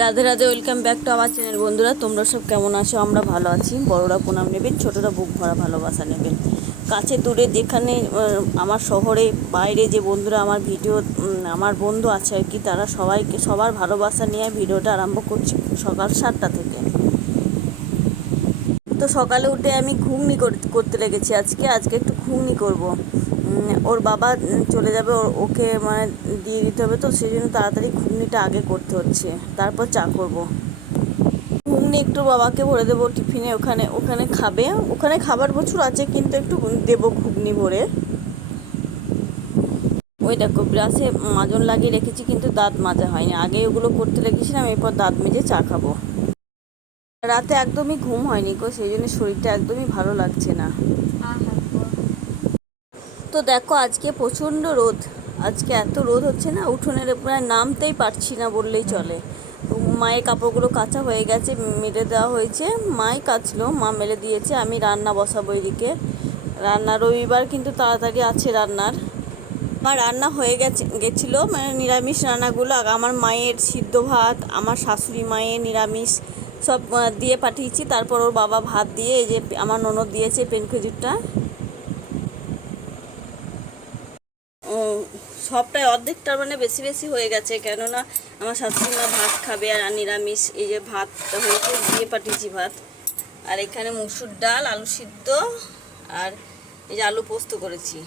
Radhe Radhe, welcome back to আমার channel. বন্ধুরা, তোমরা সব কেমন আছো? আমরা ভালো আছি। বড়রা প্রণাম নেবেন, ছোটরা বুক ভরা ভালোবাসা নেবেন। কাছে দূরে যেখানে আমার শহরে বাইরে যে বন্ধুরা আমার ভিডিও আমার বন্ধু আছে আর কি, তারা সবাইকে সবার ভালোবাসা নিয়ে ভিডিওটা আরম্ভ করছি সকাল 7টা থেকে। তো সকালে উঠে আমি ঘুগনি করতে লেগেছি। আজকে একটু ঘুগনি করব। ওর বাবা চলে যাবে, ওকে মানে দিয়ে দিতে হবে, তো সেই জন্য তাড়াতাড়ি ঘুগনিটা আগে করতে হচ্ছে, তারপর চা করব। ঘুগনি একটু বাবাকে ভরে দেবো টিফিনে, ওখানে ওখানে খাবে। ওখানে খাবার প্রচুর আছে, কিন্তু একটু দেবো ঘুগনি ভরে। ওই দেখো, ব্রাশে মাজন লাগিয়ে রেখেছি, কিন্তু দাঁত মাজা হয়নি। আগে ওগুলো করতে লেগেছিলাম, এরপর দাঁত মেজে চা খাবো। রাতে একদমই ঘুম হয়নি গো, সেই জন্য শরীরটা একদমই ভালো লাগছে না। তো দেখো, আজকে প্রচণ্ড রোদ। আজকে এত রোদ হচ্ছে না, উঠোনের প্রায় নামতেই পারছি না বললেই চলে। মায়ের কাপড়গুলো কাচা হয়ে গেছে, মেলে দেওয়া হয়েছে। মাই কাচলো, মা মেলে দিয়েছে। আমি রান্না বসাবো এদিকে। রান্না রবিবার কিন্তু তাড়াতাড়ি আছে রান্নার। আমার রান্না হয়ে গেছিলো, মানে নিরামিষ রান্নাগুলো। আমার মায়ের সিদ্ধ ভাত, আমার শাশুড়ি মায়ের নিরামিষ সব দিয়ে পাঠিয়েছি। তারপর ওর বাবা ভাত দিয়ে, এই যে আমার ননদ দিয়েছে পেন খেজুরটা। সবটাই অর্ধেকটার মানে বেশি বেশি হয়ে গেছে, কেননা আমার শাশুড়ি মা ভাত খাবে আর নিরামিষ। এই যে ভাত হয়েছে, দিয়ে পাঠিয়েছি ভাত। আর এখানে মুসুর ডাল, আলু সিদ্ধ, আর এই যে আলু পোস্ত করেছি।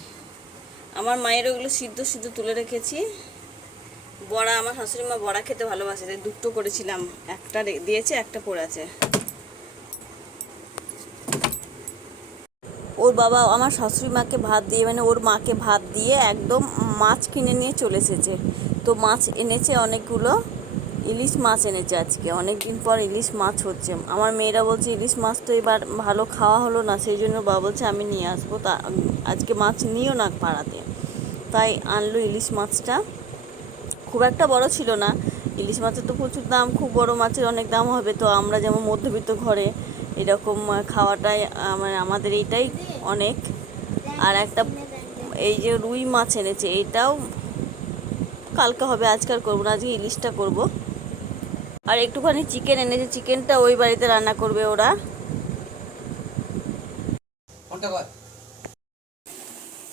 আমার মায়ের ওগুলো সিদ্ধ সিদ্ধ তুলে রেখেছি। বড়া, আমার শাশুড়ি মা বড়া খেতে ভালোবাসে, তাই দুটো করেছিলাম। একটা দিয়েছে, একটা পড়ে আছে। ওর বাবা আমার শাশুড়ি মাকে ভাত দিয়ে, মানে ওর মাকে ভাত দিয়ে একদম মাছ কিনে নিয়ে চলে এসেছে। তো মাছ এনেছে অনেকগুলো, ইলিশ মাছ এনেছে। আজকে অনেক দিন পর ইলিশ মাছ হচ্ছে। আমার মেয়েরা বলছে ইলিশ মাছ তো এবার ভালো খাওয়া হলো না, সেই জন্য বাবা বলছে আমি নিয়ে আসবো, তা আজকে মাছ নিও না পাড়াতে। তাই আনলো ইলিশ মাছটা। খুব একটা বড় ছিল না। ইলিশ মাছের তো প্রচুর দাম, খুব বড় মাছের অনেক দাম হবে। তো আমরা যেমন মধ্যবিত্ত ঘরে এরকম খাওয়াটাই মানে আমাদের এইটাই অনেক। আর একটা এই যে রুই মাছ এনেছে, এইটাও কালকে হবে, আজকাল করবো না, আজকে ইলিশটা করব। আর একটুখানি চিকেন এনেছে, চিকেনটা ওই বাড়িতে রান্না করবে ওরা।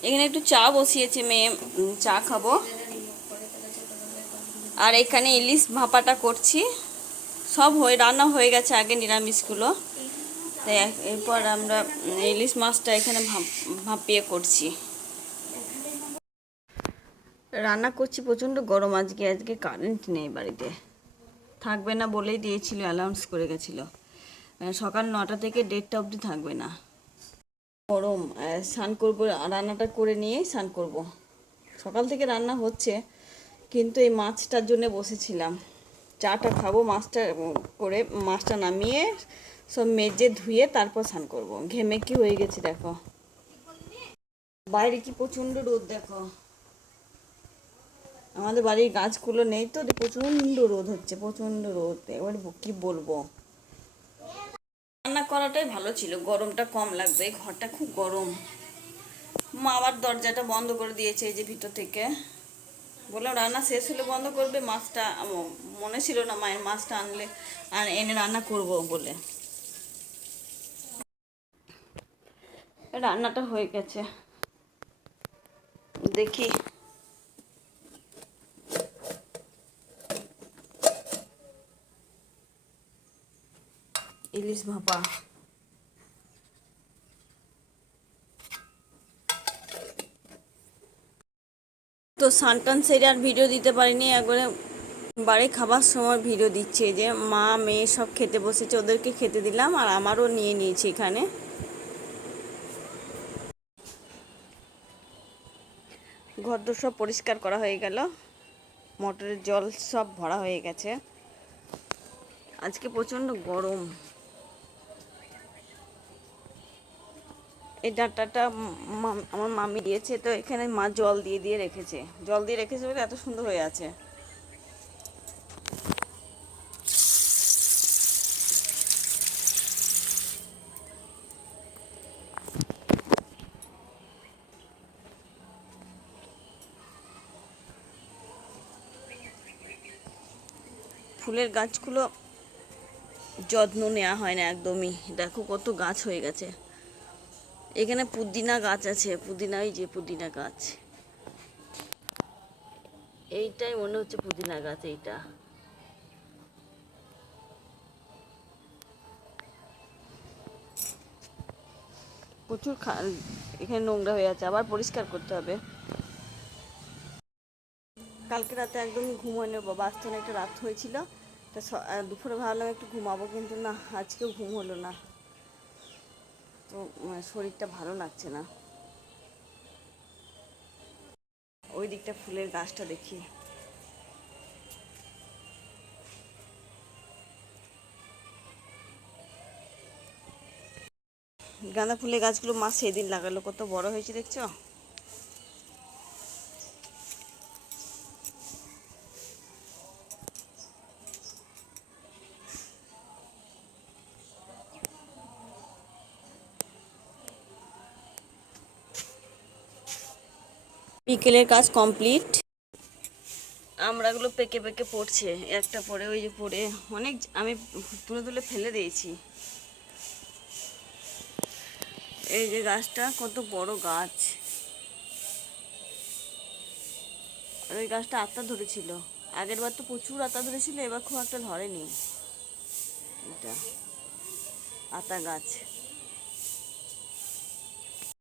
এখানে একটু চা বসিয়েছে মেয়ে, চা খাবো। আর এখানে ইলিশ ভাপাটা করছি। সব রান্না হয়ে গেছে আগে নিরামিষগুলো, তাই এরপর আমরা ইলিশ মাছটা এখানে ভাপিয়ে করছি। রান্না করছি, প্রচণ্ড গরম। আজকে কারেন্ট নেই বাড়িতে, থাকবে না বলেই দিয়েছিল, অ্যানাউন্স করে গেছিলো সকাল 9টা থেকে 1:30 অবধি থাকবে না। গরম, স্নান করবো, রান্নাটা করে নিয়েই স্নান করব। সকাল থেকে রান্না হচ্ছে, কিন্তু এই মাছটার জন্য বসেছিলাম। চাটা খাবো, মাছটা করে মাছটা নামিয়ে সব মেজে ধুয়ে তারপর স্নান করবো। ঘেমে কি হয়ে গেছে দেখো, বাইরে কি প্রচণ্ড রোদ দেখো। আমাদের বাড়ির গাছগুলো নেই তো, প্রচণ্ড রোদ হচ্ছে, প্রচণ্ড রোদ। এবার কি বলবো, রান্না করাটাই ভালো ছিল, গরমটা কম লাগবে। ঘরটা খুব গরম। মা আবার দরজাটা বন্ধ করে দিয়েছে এই যে ভিতর থেকে। বললাম রান্না শেষ হলে বন্ধ করবে। মাছটা মনে ছিল না মায়ের মাছটা আনলে এনে রান্না করব বলে। রান্নাটা হয়ে গেছে, দেখি। ইলিশ ভাপা, তো সানটান সেরে আর ভিডিও দিতে পারিনি। একবারে বাড়ি খাবার সময় ভিডিও দিচ্ছে, যে মা মেয়ে সব খেতে বসেছে, ওদেরকে খেতে দিলাম আর আমারও নিয়ে নিয়েছি। এখানে ঘরদোর সব পরিষ্কার করা হয়ে গেল, মোটরের জল সব ভরা হয়ে গেছে। আজকে প্রচণ্ড গরম। এই ডাঁটাটা আমার মামি দিয়েছে, তো এখানে মা জল দিয়ে দিয়ে রেখেছে। জল দিয়ে রেখেছে বলে এত সুন্দর হয়ে আছে। ফুলের গাছগুলো যত্ন নেওয়া হয় না একদমই। দেখো কত গাছ হয়ে গেছে। এখানে পুদিনা গাছ আছে, পুদিনা, এই যে পুদিনা গাছ, এইটাই মনে হচ্ছে পুদিনা গাছ। এইটা প্রচুর এখানে নোংরা হয়ে আছে, আবার পরিষ্কার করতে হবে। কালকে রাতে একদমই ঘুম হয়নি বাবা, আসতে একটা রাত হয়েছিল। তা দুপুরে ভাবলাম একটু ঘুমাবো, কিন্তু না, আজকেও ঘুম হলো না। তো শরীরটা ভালো লাগছে না। ওই দিকটা ফুলের গাছটা দেখি। গাঁদা ফুলের গাছগুলো মা সেদিন লাগালো, কত বড় হয়েছে দেখছো। বিকেলের কাজ কমপ্লিট। আমড়াগুলো পেকে পেকে পড়ছে, একটা পরে ওই যে পড়ে অনেক, আমি তুলে তুলে ফেলে দিয়েছি। এই যে গাছটা কত বড় গাছ, আর ওই গাছটা আত্মা ধরেছিল। আগের বার তো প্রচুর আতা ধরেছিল, এবার খুব একটা ধরেনি। এটা আতা গাছ।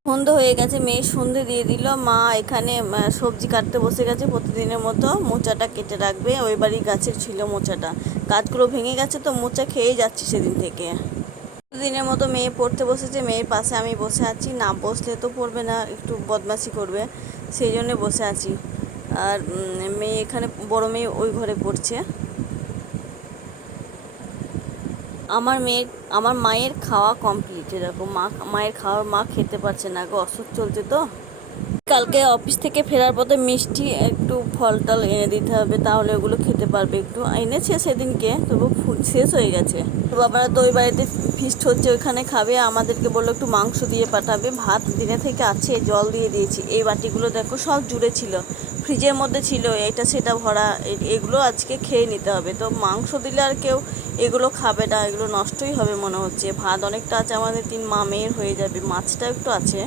সন্ধে হয়ে গেছে, মেয়ে সন্ধে দিয়ে দিল। মা এখানে সবজি কাটতে বসে গেছে, প্রতিদিনের মতো মোচাটা কেটে রাখবে। ওই বাড়ির গাছের ছিল মোচাটা, গাছগুলো ভেঙে গেছে তো মোচা খেয়ে যাচ্ছি সেদিন থেকে। প্রতিদিনের মতো মেয়ে পড়তে বসেছে, মেয়ের পাশে আমি বসে আছি। না বসলে তো পড়বে না, একটু বদমাশি করবে, সেই জন্যে বসে আছি। আর মেয়ে এখানে, বড় মেয়ে ওই ঘরে পড়ছে। আমার মায়ের খাওয়া কমপ্লিট। এরকম মায়ের খাওয়া, মা খেতে পারছে না গো, অসুখ চলছে তো। কালকে অফিস থেকে ফেরার পথে মিষ্টি একটু ফল টল এনে দিতে হবে, তাহলে ওগুলো খেতে পারবে। একটু এনেছে সেদিনকে, তবু শেষ হয়ে গেছে। বাবারা তো ওই বাড়িতে ফিস্ট হচ্ছে, ওইখানে খাবে। আমাদেরকে বললো একটু মাংস দিয়ে পাঠাবে। ভাত দিনে থেকে আছে, জল দিয়ে দিয়েছি। এই বাটিগুলো দেখো সব জুড়ে ছিল, ফ্রিজের মধ্যে ছিল, এটা সেটা ভরা। এগুলো আজকে খেয়ে নিতে হবে। তো মাংস দিলে আর কেউ এগুলো খাবে না, এগুলো নষ্টই হবে মনে হচ্ছে। ভাত অনেকটা আছে, আমাদের 3 মা মেয়ের হয়ে যাবে। মাছটা একটু আছে,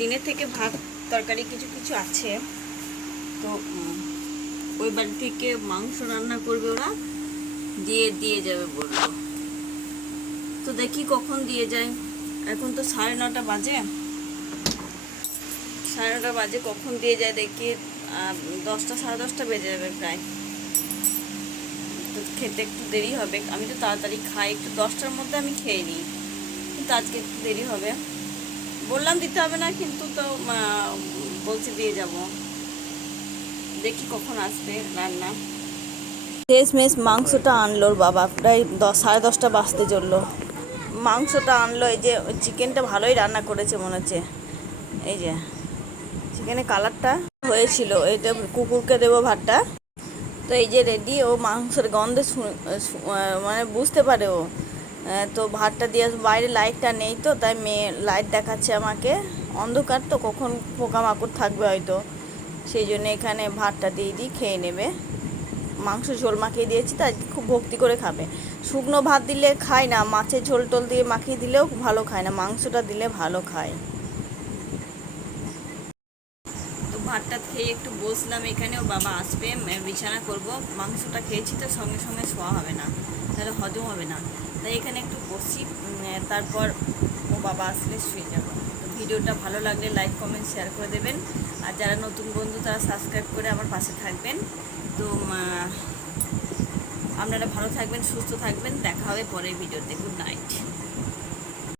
দিনের থেকে ভাত তরকারি কিছু কিছু আছে। তো ওই বাড়ি থেকে মাংস রান্না করবে ওরা, দিয়ে যাবে বললো। তো দেখি কখন দিয়ে যায়। এখন তো 9:30 বাজে, 9:30 বাজে, কখন দিয়ে যায় দেখি। 10টা 10:30 বেজে যাবে প্রায়। তো খেতে একটু দেরি হবে। আমি তো তাড়াতাড়ি খাই, একটু 10টার মধ্যে আমি খেয়ে নিই, কিন্তু আজকে একটু দেরি হবে। বললাম দিতে হবে না, কিন্তু তো বলছি দিয়ে যাব। দেখি কখন আসবে রান্না। শেষমেশ মাংসটা আনলো বাবা, প্রায় 10, 10:30 বাজতে চললো। মাংসটা আনলো, এই যে চিকেনটা ভালোই রান্না করেছে মনে হচ্ছে। এই যে চিকেনের কালারটা হয়েছিল। এটা কুকুরকে দেবো ভাতটা। তো এই যে রেডি, ও মাংসের গন্ধে মানে বুঝতে পারে ও। তো ভাতটা দিয়ে, বাইরে লাইটটা নেই তো, তাই মেয়ে লাইট দেখাচ্ছে আমাকে। অন্ধকার তো, কখন পোকামাকড় থাকবে হয়তো, সেই জন্য এখানে ভাতটা দিয়ে দিই, খেয়ে নেবে। মাংস ঝোল মাখিয়ে দিয়েছি, তাই খুব ভক্তি করে খাবে। শুকনো ভাত দিলে খায় না, মাছের ঝোল টোল দিয়ে মাখিয়ে দিলেও ভালো খায় না, মাংসটা দিলে ভালো খায়। তো ভাতটা খেয়ে একটু বসলাম এখানে, ওর বাবা আসবে, বিছানা করব। মাংসটা খেয়েছি তো সঙ্গে সঙ্গে শোয়া হবে না, তাহলে হজম হবে না, তাই এখানে একটু বসি। তারপর ও বাবা আসলে শুয়ে যাব। তো ভিডিওটা ভালো লাগলে লাইক কমেন্ট শেয়ার করে দেবেন, আর যারা নতুন বন্ধু তারা সাবস্ক্রাইব করে আমার পাশে থাকবেন। তো আপনারা ভালো থাকবেন, সুস্থ থাকবেন, দেখা হবে পরের ভিডিওতে। Good night.